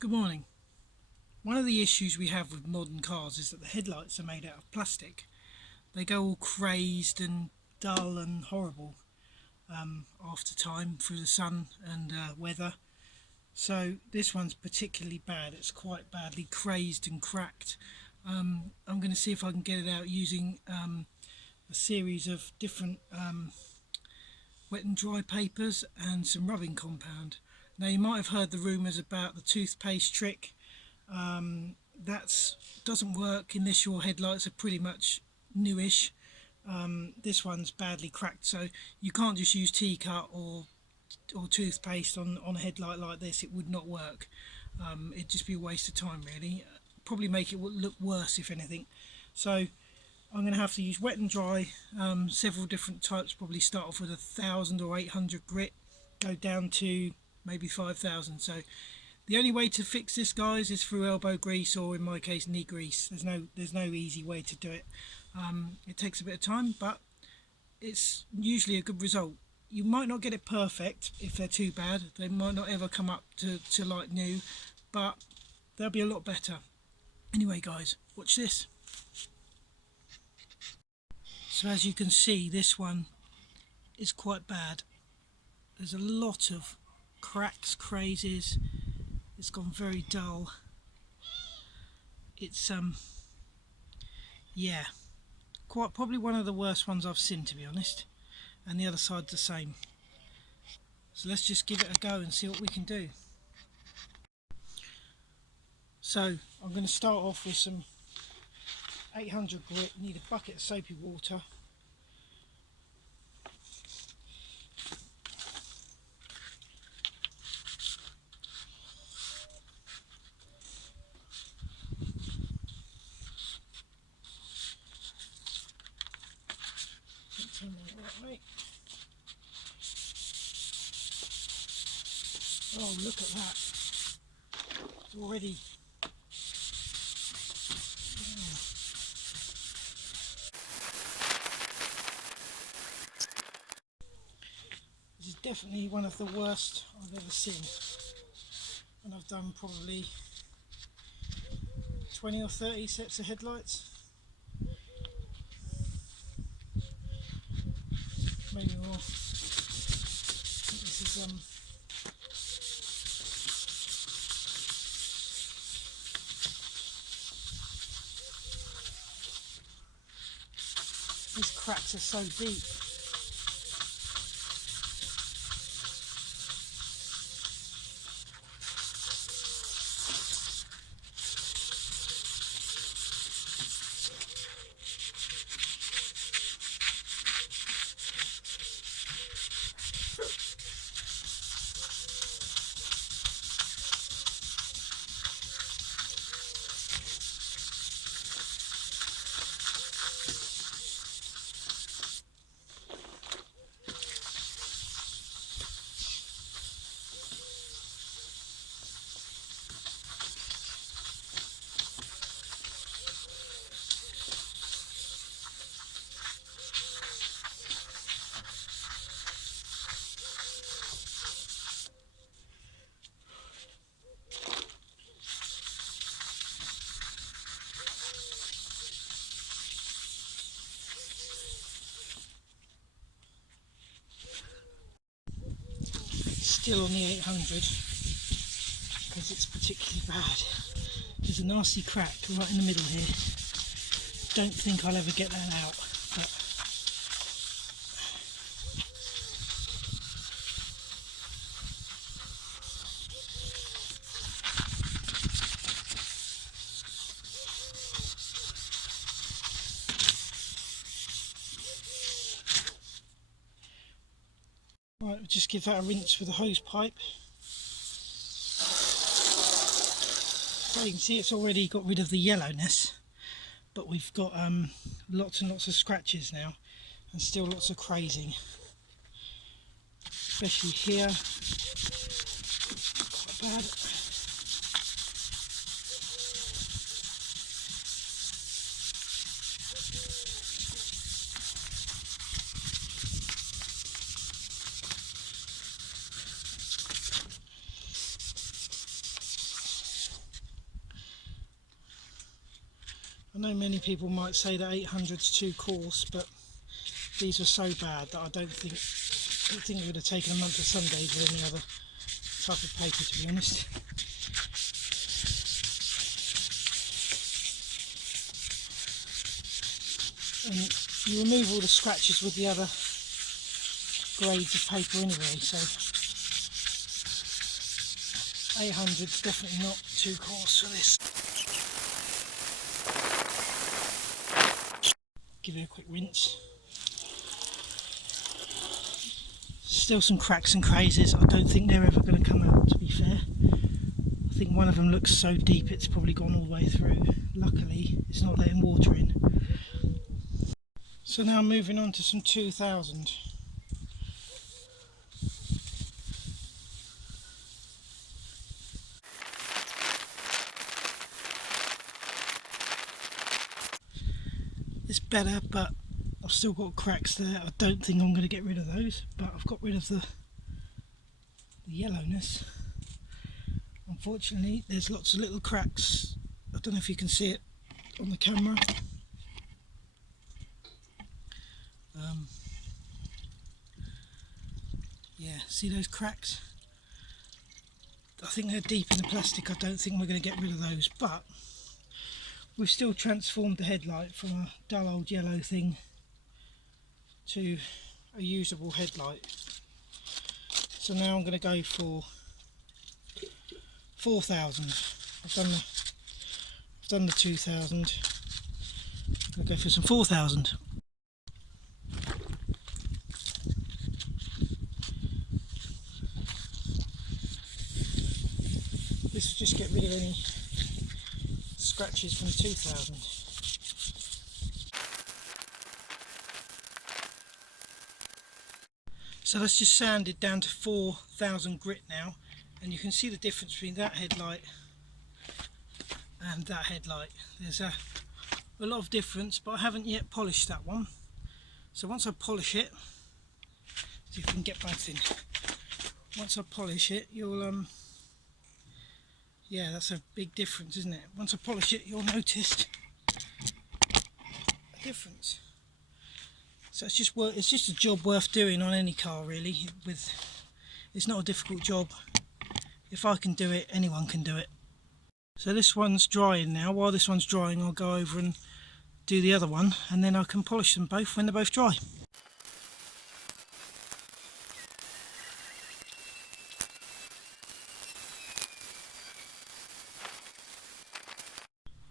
Good morning. One of the issues we have with modern cars is that the headlights are made out of plastic. They go all crazed and dull and horrible after time through the sun and weather. So this one's particularly bad. It's quite badly crazed and cracked. I'm going to see if I can get it out using a series of different wet and dry papers and some rubbing compound. Now you might have heard the rumours about the toothpaste trick. That doesn't work unless your headlights are pretty much newish. This one's badly cracked, so you can't just use tea-cut or toothpaste on a headlight like this. It would not work. It'd just be a waste of time, really. Probably make it look worse, if anything. So I'm going to have to use wet and dry, several different types. Probably start off with 1,000 or 800 grit, go down to maybe 5,000. So the only way to fix this, guys, is through elbow grease, or in my case knee grease. There's no easy way to do it. It takes a bit of time, but it's usually a good result. You might not get it perfect if they're too bad. They might not ever come up to like new, but they'll be a lot better. Anyway, guys, watch this. So as you can see, this one is quite bad. There's a lot of cracks, crazes. It's gone very dull. It's yeah, quite probably one of the worst ones I've seen, to be honest. And the other side's the same. So let's just give it a go and see what we can do. So I'm going to start off with some 800 grit. Need a bucket of soapy water. Oh, look at that. It's already. This is definitely one of the worst I've ever seen. And I've done probably 20 or 30 sets of headlights. Maybe more. I think this is these cracks are so deep. Still on the 800 because it's particularly bad. There's a nasty crack right in the middle here. Don't think I'll ever get that out, but right, we'll just give that a rinse with a hose pipe. So you can see it's already got rid of the yellowness, but we've got lots and lots of scratches now, and still lots of crazing, especially here. Quite bad. I know many people might say that 800 is too coarse, but these were so bad that I don't think it would have taken a month of Sundays or any other type of paper, to be honest. And you remove all the scratches with the other grades of paper anyway, so 800 is definitely not too coarse for this. Give it a quick rinse. Still some cracks and crazes. I don't think they're ever going to come out, to be fair. I think one of them looks so deep it's probably gone all the way through. Luckily it's not letting water in. So now moving on to some 2000. It's better, but I've still got cracks there. I don't think I'm going to get rid of those, but I've got rid of the yellowness. Unfortunately, there's lots of little cracks. I don't know if you can see it on the camera. Yeah, see those cracks? I think they're deep in the plastic. I don't think we're going to get rid of those, but we've still transformed the headlight from a dull old yellow thing to a usable headlight. So now I'm going to go for 4000. I've done the 2000. I'm going to go for some 4000. This will just get rid of any scratches from 2000. So that's just sanded down to 4000 grit now, and you can see the difference between that headlight and that headlight. There's a lot of difference, but I haven't yet polished that one. So once I polish it, see if we can get both in. Once I polish it, you'll yeah, that's a big difference, isn't it? Once I polish it, you'll notice a difference. So it's just a job worth doing on any car, really. It's not a difficult job. If I can do it, anyone can do it. So this one's drying now. While this one's drying, I'll go over and do the other one, and then I can polish them both when they're both dry.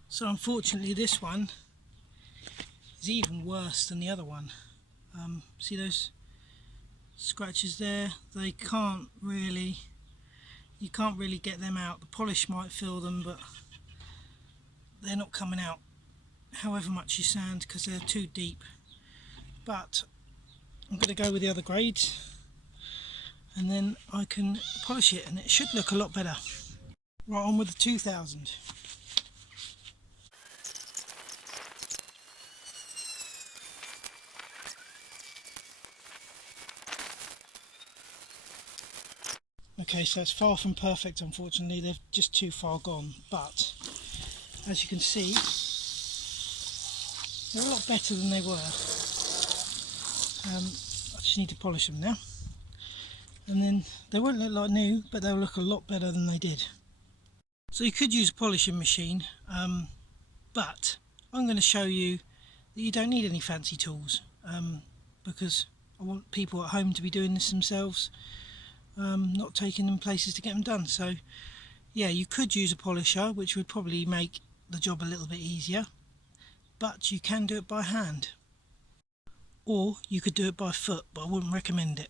So unfortunately this one is even worse than the other one. See those scratches there? You can't really get them out. The polish might fill them, but they're not coming out however much you sand because they're too deep. But I'm going to go with the other grades, and then I can polish it and it should look a lot better. Right, on with the 2000. Okay, so it's far from perfect, unfortunately. They're just too far gone, but as you can see, they're a lot better than they were. I just need to polish them now, and then they won't look like new, but they'll look a lot better than they did. So you could use a polishing machine, but I'm going to show you that you don't need any fancy tools, because I want people at home to be doing this themselves, not taking them places to get them done. So yeah, you could use a polisher, which would probably make the job a little bit easier, but you can do it by hand, or you could do it by foot, but I wouldn't recommend it.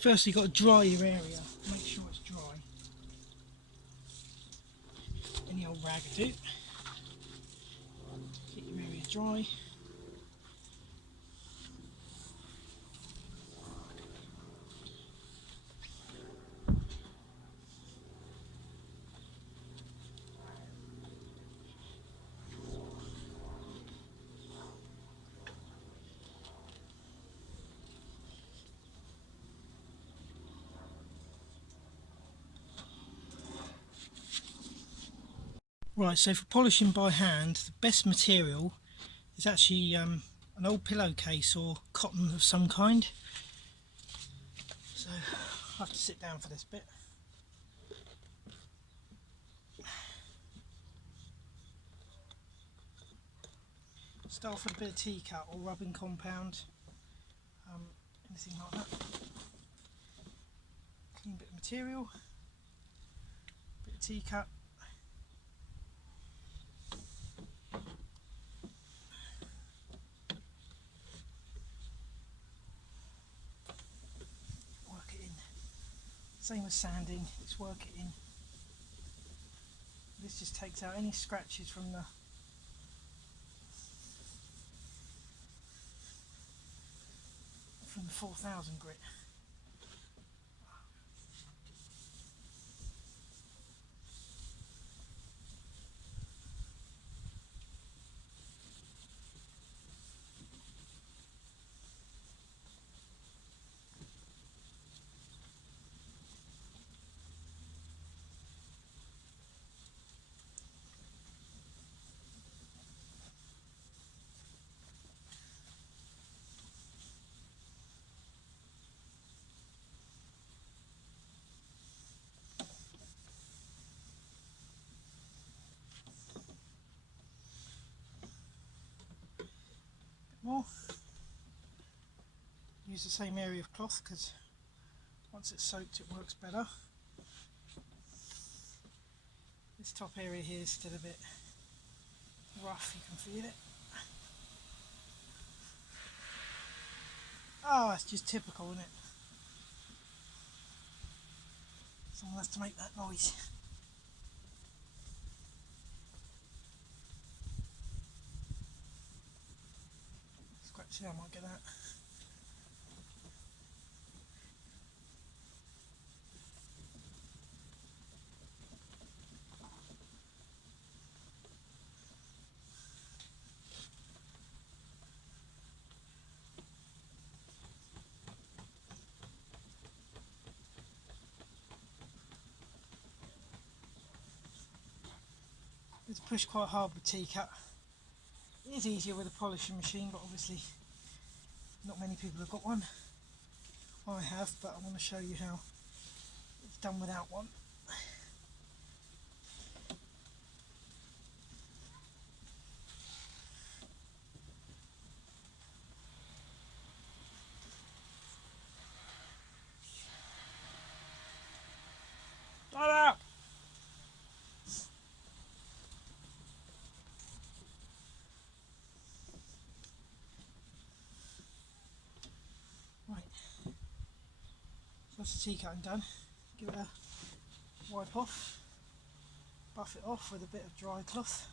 First you've got to dry your area, make sure it's dry. Any old rag will do. Get your area dry. Right, so for polishing by hand, the best material is actually an old pillowcase or cotton of some kind. So I have to sit down for this bit. Start off with a bit of tea-cut or rubbing compound, anything like that. Clean bit of material, bit of tea-cut. Work it in. Same as sanding, just work it in. This just takes out any scratches from the from the 4000 grit. More. Use the same area of cloth because once it's soaked it works better. This top area here is still a bit rough, you can feel it. Oh, it's just typical, isn't it? Someone has to make that noise. Scratch it, I might get that. It's pushed quite hard with tea-cut. It is easier with a polishing machine, but obviously not many people have got one. I have, but I want to show you how it's done without one. Right. So that's the tea cutting done. Give it a wipe off, buff it off with a bit of dry cloth.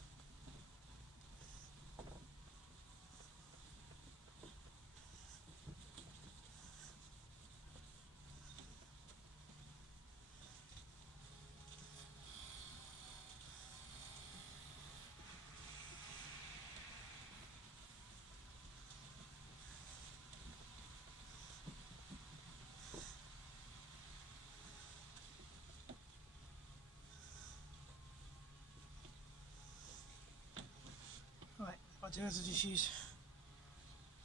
Right, what I do is I just use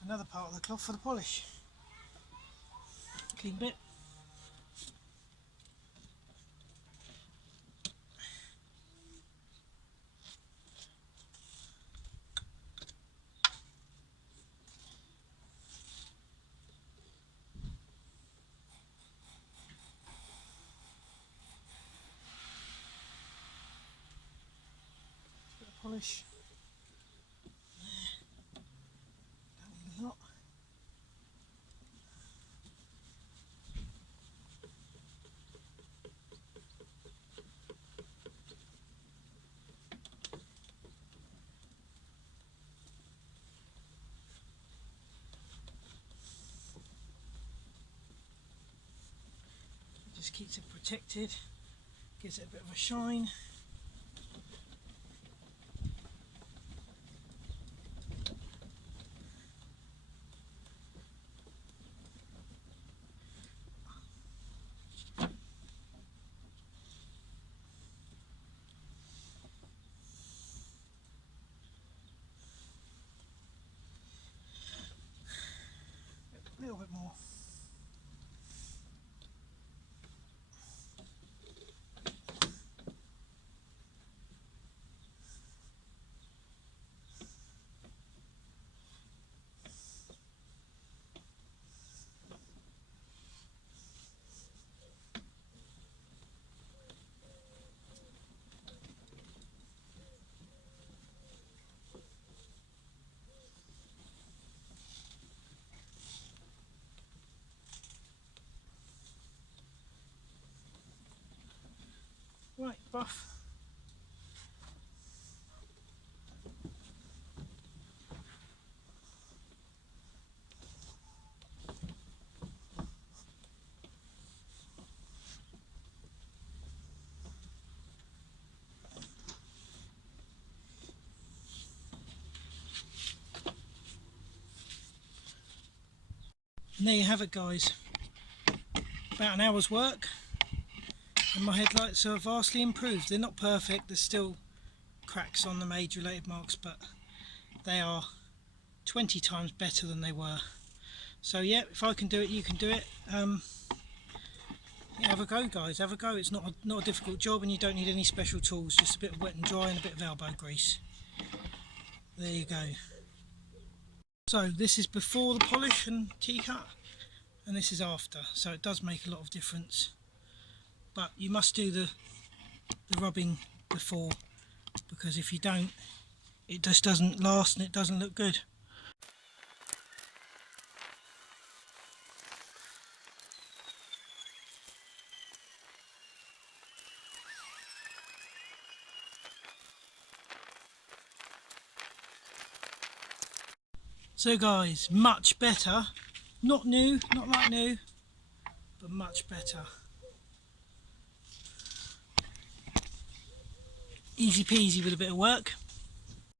another part of the cloth for the polish. Clean bit. Bit of polish. Don't need a lot. It just keeps it protected, gives it a bit of a shine. Right, buff. And there you have it, guys. About an hour's work and my headlights are vastly improved. They're not perfect, there's still cracks on the age related marks, but they are 20 times better than they were. So yeah, if I can do it, you can do it. Yeah, have a go, guys, have a go. It's not a difficult job, and you don't need any special tools, just a bit of wet and dry and a bit of elbow grease. There you go. So this is before the polish and T-cut, and this is after, so it does make a lot of difference, but you must do the rubbing before, because if you don't, it just doesn't last and it doesn't look good. So guys, much better. Not new, not like new, but much better. Easy peasy with a bit of work.